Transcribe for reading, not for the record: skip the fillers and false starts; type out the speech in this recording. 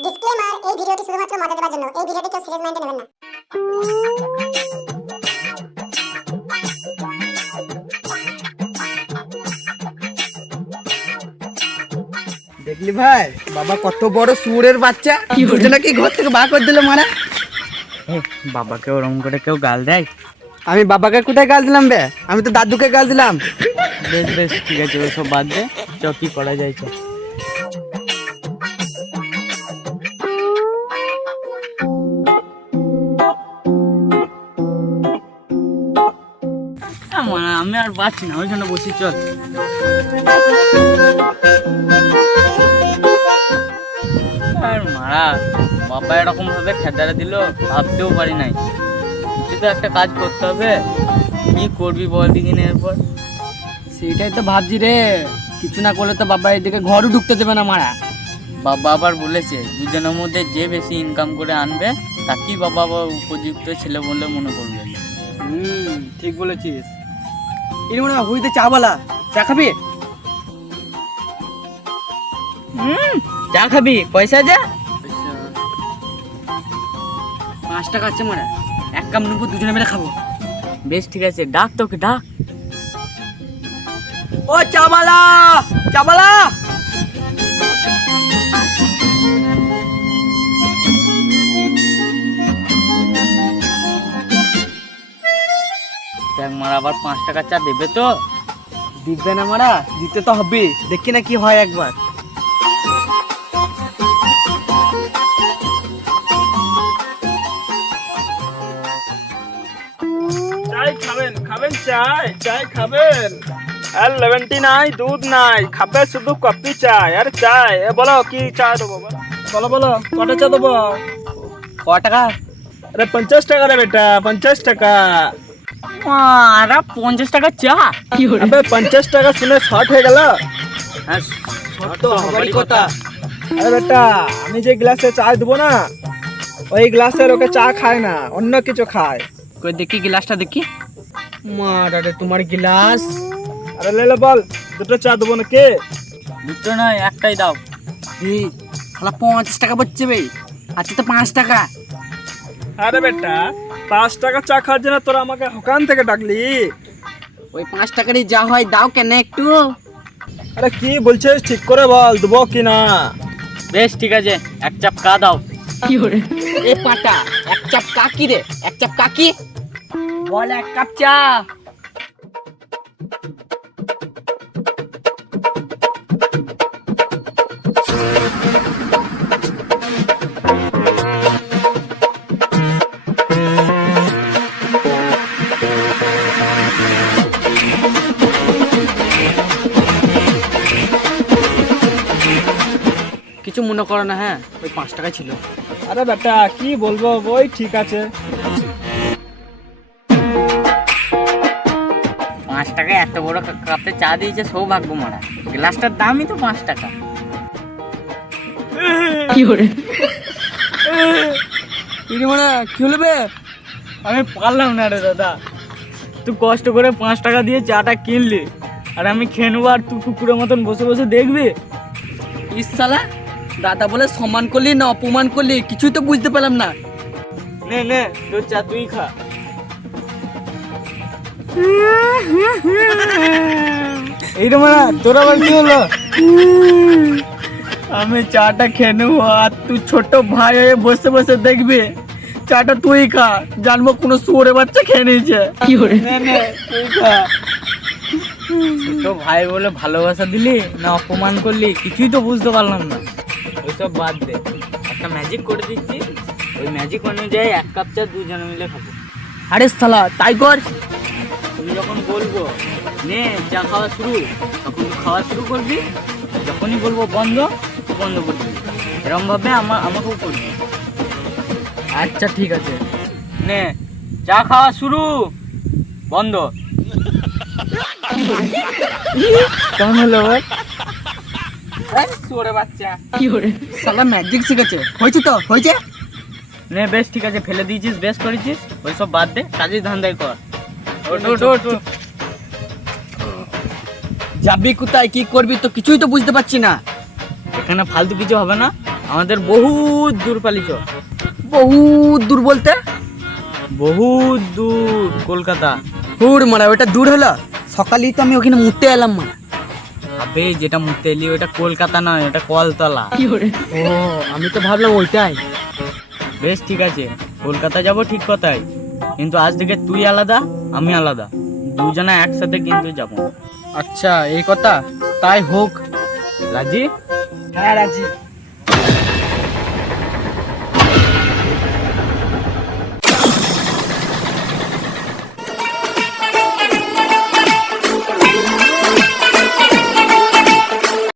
Disclaimer, এই ভিডিওটি শুধুমাত্র মজা দেওয়ার জন্য। এই ভিডিওটি কেউ সিরিয়াস মাইন্ডে নেবেন না। দেখলি ভাই, বাবা কত বড় সুরের বাচ্চা, দুটো নাকি ঘর থেকে বার করে দিল মারা। বাবাকে ওরম করে কেউ গাল দেয়? আমি বাবাকে কোথায় গাল দিলাম বে? আমি তো দাদুকে গাল দিলাম। বেশ বেশ ঠিক আছে, ওসব বাদ দে, চ কি করা যায় চ। আমি আর পাচ্ছি না, ওইখানে বসি, চল। আর মারা, বাবা এরকম ভাবে খেদারা দিল, ভাবতেও পারি নাই। কিছু তো একটা কাজ করতে হবে। কি করবি বল দিকে এরপর? সেটাই তো ভাবছি রে, কিছু না করলে তো বাবা এদিকে ঘরও ঢুকতে দেবে না মারা। বাবা আবার বলেছে দুজনের মধ্যে যে বেশি ইনকাম করে আনবে তাকেই বাবা আবার উপযুক্ত ছেলে বলে মনে করবে। ঠিক বলেছিস। মনে হয় হইতে চা বলা, চা খাবি? চা খাবি? পয়সা যা। 5 টাকা আছে মারা, এক কাপ নেবো, দুজনে মিলে খাবো। বেশ ঠিক আছে, ডাক তোকে ডাক। ও চাবালা, চাবালা। দেখ মারা, আবার 5 টাকা চা দেবে তো? দিবে না মারা, দিতে তো হবে, দেখি না কি হয় একবার। চাই খাবেন? খাবেন চাই? চাই খাবেন? আর লেমন টি নাই, দুধ নাই, খাবে শুধু কফি চাই আর চাই। বলো কি চা দেবো? বলো বলো কটা চা দেবো? ক টাকা? আরে 50 টাকা রে বেটা, 50 টাকা। মারা 50 টাকা চা? আবে 50 টাকা শুনে শর্ট হয়ে গেল। হ্যাঁ, তো হবারই কথা। আরে বেটা, আমি যে গ্লাসে চা দেবো না, ওই গ্লাসের ওকে চা খায় না, অন্য কিছু খায়। কই দেখি গ্লাসটা দেখি। মারা রে, তোমার গ্লাস। আরে লে বল, দুটো চা দেবো না কে? দুটো নয়, একটাই দাও। এই শালা 50 টাকা বলছে বে, আচ্ছা তো 5 টাকা। আরে বেটা, 5 টাকা চা খাওয়ার জন্য তোরা আমাকে দোকান থেকে ডাকলি? ওই 5 টাকারই যা হয় দাও কেন একটু। আরে কি বলছিস ঠিক করে বল, দেবো কি না? বেশ ঠিক আছে, এক চাপ কা দাও। এ পাটা, এক চাপ কাকি রে, এক চাপ কাকি বল, এক কাপ চা। কিছু মনে করো না, হ্যাঁ ওই 5 টাকা ছিল। আরে বেটা কি বলবো, ওই ঠিক আছে। 5 টাকা এত বড় কাপে চা দিয়েছে, সৌভাগ্য মারা। গ্লাসটার দামই তো 5 টাকা। কি মানে কি হলো বে? আমি পারলাম না রে দাদা, তুই কষ্ট করে 5 টাকা দিয়ে চাটা কিনলি, আর আমি খেয়ে নেবো, আর তুই কুকুরের মতন বসে বসে দেখবি? ইসালা, দাদা বলে সম্মান করলি না অপমান করলি, কিছুই তো বুঝতে পেলাম না। নে নে, তোর চা তুই খা। এইটা মানে তোর আবার কি হলো? আমি চাটা খেয়ে নেবো, আর তুই ছোট ভাই হয়ে বসে বসে দেখবি। চাটা তুই খা, জানবো কোনো শুয়োরে বাচ্চা খেয়ে নিয়েছে। নে নে, তুই খা। ছোট ভাই বলে ভালোবাসা দিলি না অপমান করলি, কিছুই তো বুঝতে পারলাম না। ওইসব বাদ দে, একটা ম্যাজিক করে দিচ্ছি, ওই ম্যাজিক অনুযায়ী 1 কাপ চা দুজনে মিলে খাবো। আরে শালা তাই কর। তুমি যখন বলবো নে চা খাওয়া শুরু, তখন তুই খাওয়া শুরু করবি। যখনই বলবো বন্ধ, তুই বন্ধ করবি। এরকম ভাবে আমাকেও করবি। আচ্ছা ঠিক আছে। নে চা খাওয়া শুরু, বন্ধ। কেমন হলো ভাই? শুয়োরে বাচ্চা। শালা ম্যাজিক শিখেছে, হয়েছে তো হয়েছে। নে বেশ ঠিক আছে, ফেলে দিয়েছিস, বেশ করেছিস, ওইসব বাদ দে, কাজের ধান্দাই কর। ওঠ ওঠ ওঠ ওঠ। যাবি কোথায়, কি করবি তো কিছুই তো বুঝতে পারছি না। এখানে ফালতু কিছু হবে না, আমাদের বহুত দূর পালিছ। বহুত দূর বলতে? বহুত দূর, কলকাতা। হুড় মারা, ওটা দূর হলো? সকালেই তো আমি ওখানে মুতে এলাম মারা। আবে যেটা মুতেলি ওটা কলকাতা নয়, ওটা কলতলা। ও, আমি তো ভাবলাম ওইটাই। বেশ ঠিক আছে, কলকাতা যাব ঠিক কথাই, কিন্তু আজ থেকে তুই আলাদা আমি আলাদা, দুজনা একসাথে কিন্তু যাব। আচ্ছা এই কথা, তাই হোক। রাজি? হ্যাঁ রাজি।